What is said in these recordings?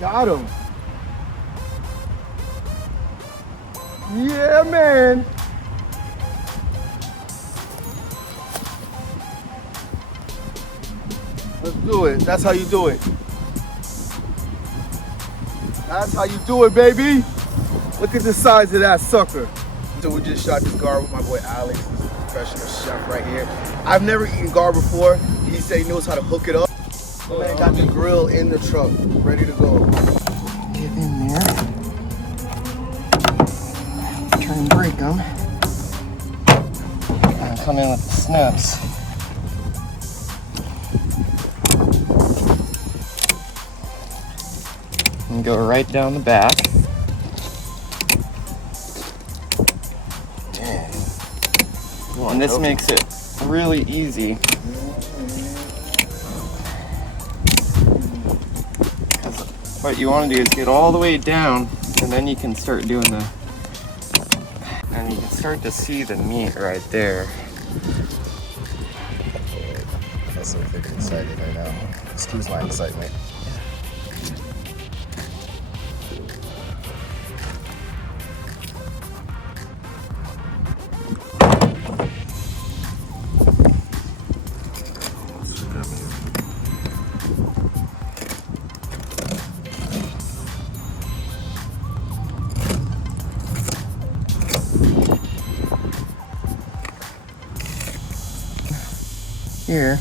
Got him. Yeah, man. Let's do it. That's how you do it. That's how you do it, baby. Look at the size of that sucker. So we just shot this gar with my boy Alex. He's a professional chef right here. I've never eaten gar before. He said he knows how to hook it up. Man, got the grill in the truck, ready to go. Get in there. Try and break them. And come in with the snips. And go right down the back. Dang. And this makes it really easy. What you want to do is get all the way down, and then you can start doing the, and you can start to see the meat right there. I'm so freaking excited right now. Excuse my excitement. Here,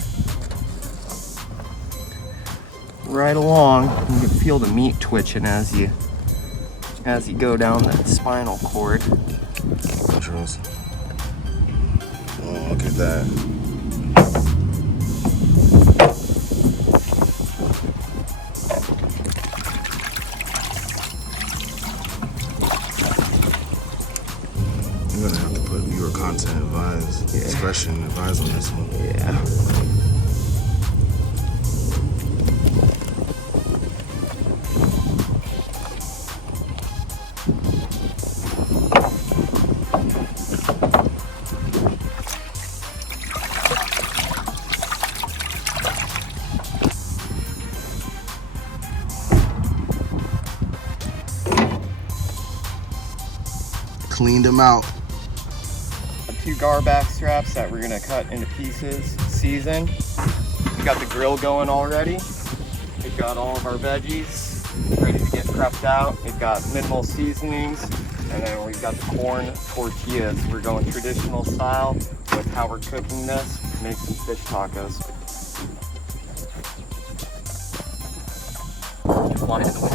right along, you can feel the meat twitching as you go down the spinal cord. Interesting. Oh, look at that. I'm gonna have to put viewer content advise, expression advise on this one. Yeah. Cleaned them out. 2 gar back straps that we're gonna cut into pieces, season. We got the grill going already. We've got all of our veggies ready to get prepped out. We've got minimal seasonings, and then we've got the corn tortillas. We're going traditional style with how we're cooking this. Make some fish tacos. Line in the way.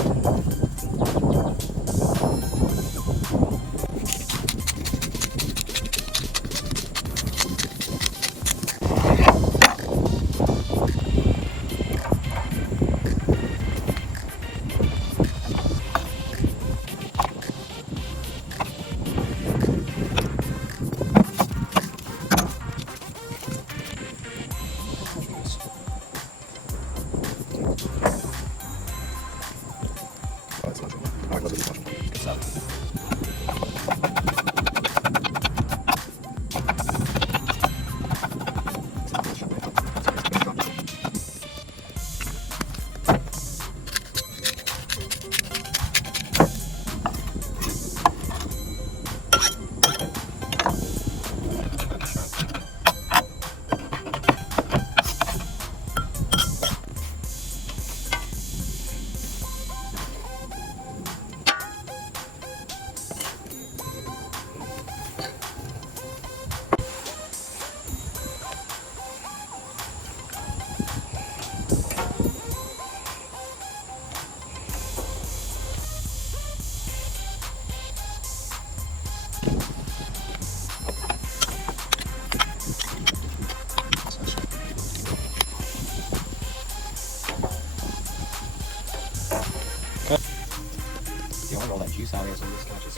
Juice out here, so this catch is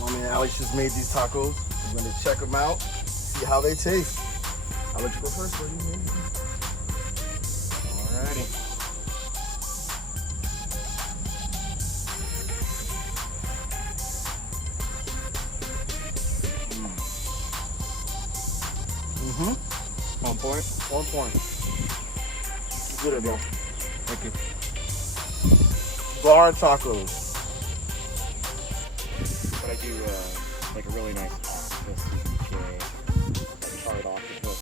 My man Alex just made these tacos. I'm gonna check them out, see how they taste. I'll let you go first, buddy. Alrighty. On point. On point. Good, bro. Thank you. bar tacos. But I do like a really nice octopus CBJ.